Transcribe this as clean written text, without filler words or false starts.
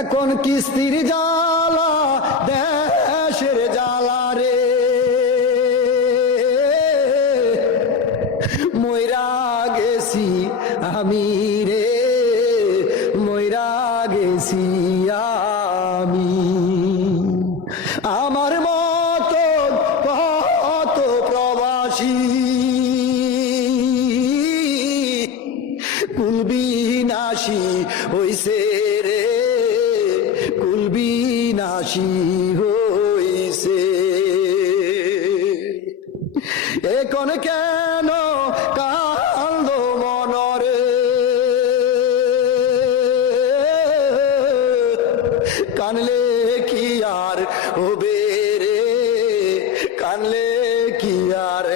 এখন কিস্তির জ্বালা দেশের জ্বালা রে, মইরা গেছি আমি রে, মইরা গেছি আমি। আমার মতো কত প্রবাসী কুলবিনাশী হইছে রে, কুলবিনাশী হইছে। এখন কেন কান্দ মনরে, কানলে কি আর হবে রে, কানলে কি আর